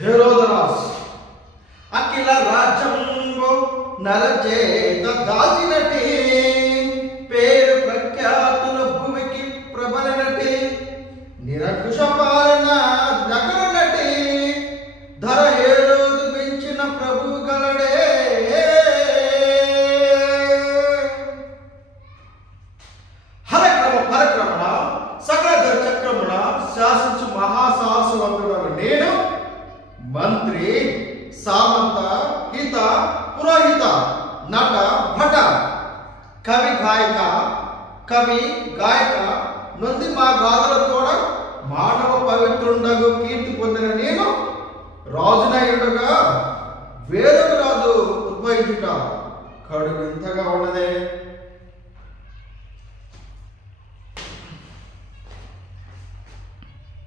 హేరోదరాస్ అఖిల రాజ్యంబు నరచేత దాచినటి పేరు ప్రఖ్యాతులు భూమికి ప్రబలనటి నిరంకుశ పాలన నగరనటి ధర హేరోదు పెంచిన ప్రభు గలడే హరక్రమణ సకల చక్రమున శాసించు మహాసాహసవంతుడు నేను మంత్రి సామంత హిత పురోహిత నట భట కవి గాయక నొంది మా గాథలతో